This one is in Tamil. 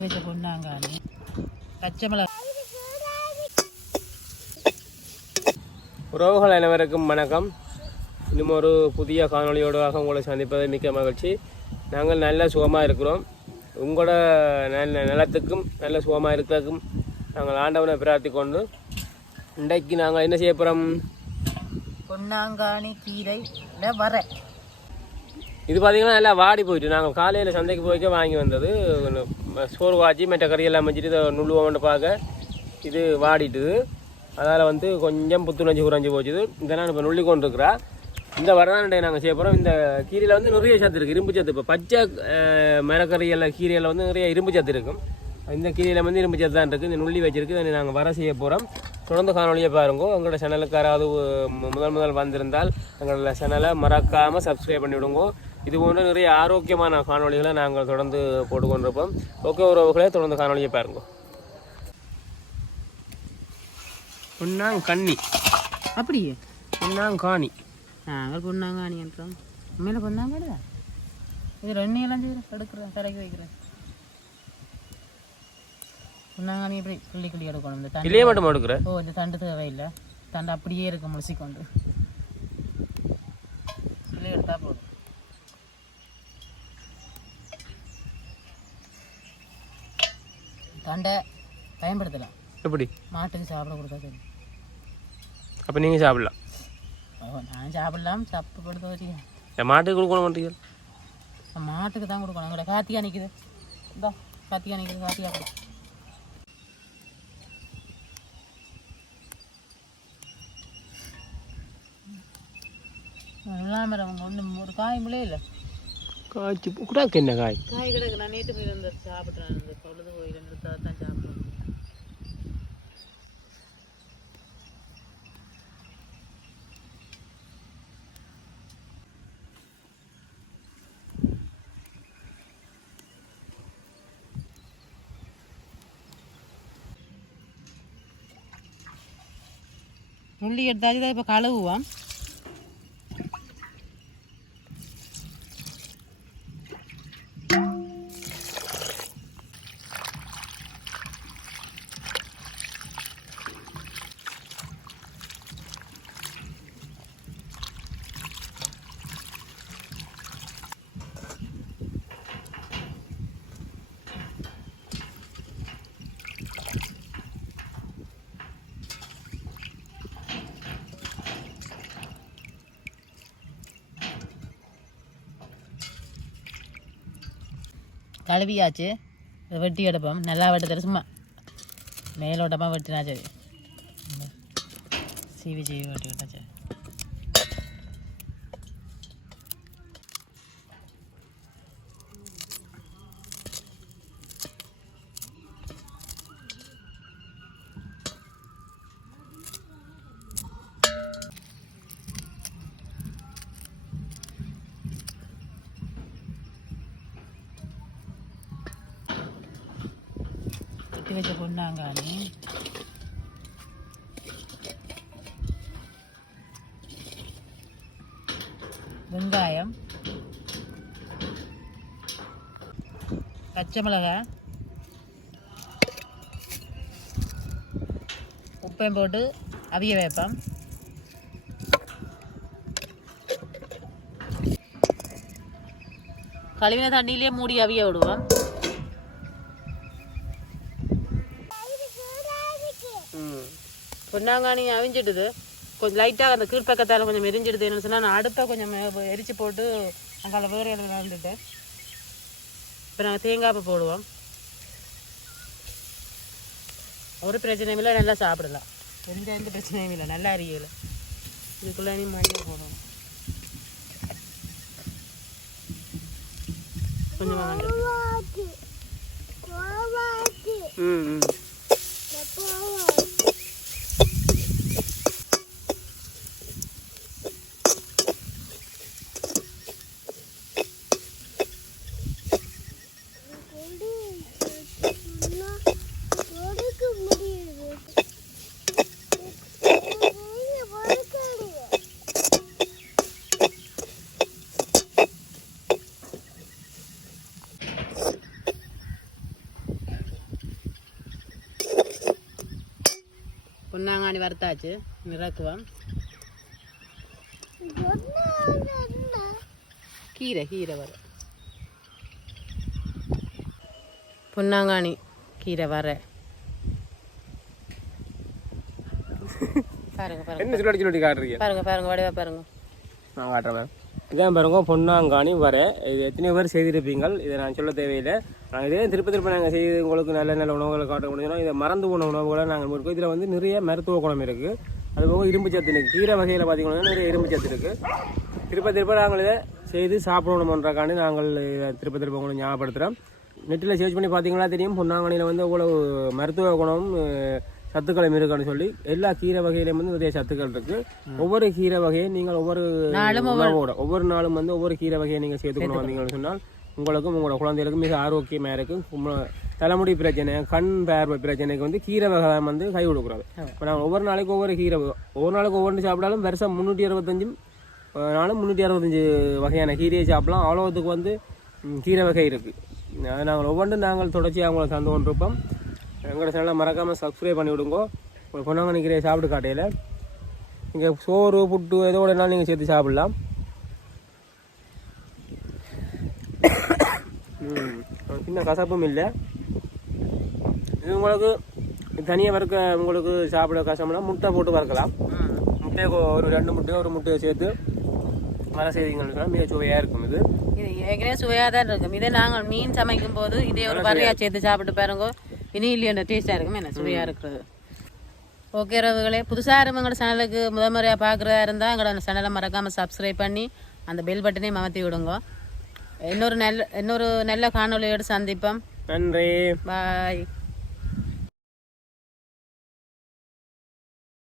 பொன்னாங்கானி பச்சை மிளகாய். உறவுகள் அனைவருக்கும் வணக்கம். இன்னும் ஒரு புதிய காணொலியோடாக உங்களை சந்திப்பது மிக்க மகிழ்ச்சி. நாங்கள் நல்ல சுகமாக இருக்கிறோம். உங்களோட நலத்துக்கும் நல்ல சுகமாக இருக்கிறதுக்கும் நாங்கள் ஆண்டவனை பிரார்த்தி கொண்டு இன்றைக்கு நாங்கள் என்ன செய்ய போகிறோம்? பொன்னாங்கானி கீரை வரை. இது பார்த்திங்கன்னா நல்லா வாடி போயிட்டு நாங்கள் காலையில் சந்தைக்கு போய்க்க வாங்கி வந்தது. சோறு வாச்சி மற்ற கறியெல்லாம் வச்சுட்டு இதை நுள்ளுவோம்னு பார்க்க இது வாடிட்டுது. அதால் கொஞ்சம் புத்துணர்ச்சி குறைஞ்சி போச்சுது. இதெல்லாம் இப்போ நுள்ளி கொண்டு இருக்கிறா. இந்த வரதான் நாங்கள் செய்ய போகிறோம். இந்த கீரையில் நிறைய சத்து இருக்குது, இரும்பு சத்து. இப்போ பச்சை மரக்கறியில் கீரையில் நிறைய இரும்பு சத்து இருக்கும். இந்த கீரையில் இரும்பு சத்து தான் இருக்குது. இந்த நுள்ளி வச்சிருக்கு. இதை நாங்கள் வர செய்ய போகிறோம். தொடர்ந்து காணொலியை பாருங்க. எங்களோட சேனலுக்கு யாராவது முதல் வந்திருந்தால் எங்களோட சேனலை மறக்காமல் சப்ஸ்கிரைப் பண்ணிவிடுங்க. இது போன்ற நிறைய ஆரோக்கியமான காணொலிகளை நாங்கள் தொடர்ந்து போட்டுக்கொண்டிருப்போம். ஓகே உறவுகளே, தொடர்ந்து காணொலியை பாருங்க. பொன்னாங்கண்ணி அப்படியே பொன்னாங்கானி பொன்னாங்கானி என்றோம். உண்மையில பொன்னாங்கானி இது ரெண்டையெல்லாம் எடுக்கிறேன், கரைக்கு வைக்கிறேன். பொன்னாங்கானி எப்படி கிள்ளி எடுக்கணும்? இந்த இல்லையே மட்டும் எடுக்கிறேன். ஓ, இந்த தண்டு தேவையில்லை. தண்டு அப்படியே இருக்க முடிச்சிக்கொண்டு கிள்ளி எடுத்தா போதும். தண்டை பயன்படுத்தலாம். எப்படி? மாட்டுக்கு சாப்பிட கொடுத்தா சரி. அப்போ நீங்கள் சாப்பிடலாம். ஓ, நான் சாப்பிடலாம். சப்பு படுத்த வச்சுக்க. மாட்டுக்கு கொடுக்கணும் மாட்டீங்க? மாட்டுக்கு தான் கொடுக்கணும். அங்கே காத்தியா நிற்குது. இதோ காத்தியா நிற்குது. காத்தியா கொடு. இல்லாமல் அவங்க ஒன்றும் ஒரு காய் முளையே இல்லை. காய்ச்சி கூடாக்கு என்ன காய்? காய் கிடக்கு. நான் நேற்று போய் வந்து சாப்பிட்றேன். இந்த பொழுது போய் தான் சாப்பிடுவேன். உள்ளி எடுத்தாச்சு தான் இப்போ கழுவுவான். கழுவியாச்சு. இதை வெட்டி எடுப்போம். நல்லா வெட்டுறது சும்மா மேலோட்டமாக வெட்டினா சரி. சீவி வெட்டி விட்டா சரி. வச்ச பொன்னாங்கானி வெங்காயம், பச்சை மிளகாய், உப்பையும் போட்டு அவிய வைப்போம். கழுவின தண்ணியிலே மூடி அவிய விடுவோம். பொன்னாங்கானி அவிஞ்சிடுது. கொஞ்சம் லைட்டாக அந்த கீழ்ப்பக்கத்தால் கொஞ்சம் எரிஞ்சிடுது. என்ன சொன்னால் நான் அடுப்பை கொஞ்சம் எரிச்சு போட்டு அங்கே வேறு இடம் நடந்துட்டேன். இப்போ நாங்கள் தேங்காய் போடுவோம். ஒரு பிரச்சனையும் இல்லை, நல்லா சாப்பிடலாம். எந்த பிரச்சனையும் இல்லை, நல்லா அறியல. இதுக்குள்ளே நீ மஞ்சள் போடணும். கொஞ்சமாக மஞ்சள். பொன்னாங்கானி வறுத்தாச்சு, இறக்குவோம். கீரை கீரை வர பொன்னாங்கானி கீரை வர பாருங்க பாருங்க என்ன சொல்லி காட்டுறீங்க? பாருங்க பாருங்க வடிவா பாருங்க. நான் காட்டுறேன். இதான் பாருங்க பொன்னாங்கானி வர. இது எத்தனை பேர் செய்திருப்பீங்க, இதை நான் சொல்ல தேவையில்லை. நாங்கள் இதே திருப்ப நாங்கள் செய்து உங்களுக்கு நல்ல நல்ல உணவுகளை காட்ட முடியும்னா இதை மறந்து போன உணவுகளை நாங்கள் இருக்கோம். இதில் வந்து நிறைய மருத்துவ குணம் இருக்குது. அதுபோக இரும்பு சத்து இருக்குது. கீரை வகையில் பார்த்தீங்கன்னா நிறைய இரும்பு சத்து இருக்குது. திருப்ப நாங்கள் இதை செய்து சாப்பிடணுமன்றக்காண்டி நாங்கள் திருப்ப உங்களுக்கு ஞாபகப்படுத்துகிறோம். நெட்டில் சர்ச் பண்ணி பார்த்தீங்கன்னா தெரியும் பொன்னாங்கானியில் வந்து இவ்வளவு மருத்துவ குணம் சத்துக்களும் இருக்குன்னு சொல்லி. எல்லா கீரை வகையிலையும் வந்து நிறைய சத்துக்கள் இருக்குது. ஒவ்வொரு கீரை வகையை நீங்கள் ஒவ்வொரு நாளும் வந்து ஒவ்வொரு கீரை வகையை நீங்கள் சேர்த்துக்கணும் வந்தீங்கன்னு சொன்னால் உங்களுக்கும் உங்களோட குழந்தைகளுக்கும் மிக ஆரோக்கியமாக இருக்கும். தலைமுடி பிரச்சனை, கண் பார்வை பிரச்சனைக்கு வந்து கீரை வகை வந்து கை கொடுக்குறது. இப்போ நாங்கள் ஒவ்வொரு நாளைக்கு ஒவ்வொன்று சாப்பிட்டாலும் வருஷம் 365 நாளும் 365 வகையான கீரையை சாப்பிடலாம். அவ்வளோத்துக்கு வந்து கீரை வகை இருக்குது. அதை நாங்கள் ஒவ்வொன்றும் நாங்கள் தொடர்ச்சியாக அவங்கள தந்து கொண்டிருப்போம். எங்களோட சேனலை மறக்காமல் சப்ஸ்கிரைப் பண்ணி விடுங்கோ. உங்களுக்கு பொன்னாங்கானி கீரையை சாப்பிட்டு காட்டையில் இங்கே சோறு புட்டு எதோடனாலும் நீங்கள் சேர்த்து சாப்பிடலாம். சின்ன கசப்பும் இல்லை. இது உங்களுக்கு தனியாக வறுக்க உங்களுக்கு சாப்பிட கஷ்டம்னா முட்டை போட்டு வறுக்கலாம். முட்டையை ஒரு 2 முட்டையோ ஒரு முட்டையை சேர்த்து வர செய்வீங்கன்னா மிக சுவையாக இருக்கும். இது ஏற்கனவே சுவையாக தான் இருக்கும். இதே நாங்கள் மீன் சமைக்கும் போது இதே ஒரு வரையாக சேர்த்து சாப்பிட்டு பாருங்க, இனி இல்லையா டேஸ்ட்டாக இருக்கும். என்ன சுவையாக இருக்கிறது. ஓகே ரவுகளே, புதுசாக எங்களோட சேனலுக்கு முறையாக பார்க்குறதா இருந்தால் எங்களோட சேனலை மறக்காமல் சப்ஸ்கிரைப் பண்ணி அந்த பெல் பட்டனையும் அமர்த்தி விடுங்க. இன்னொரு நல்ல காணொலியோடு சந்திப்போம். நன்றி, பாய்.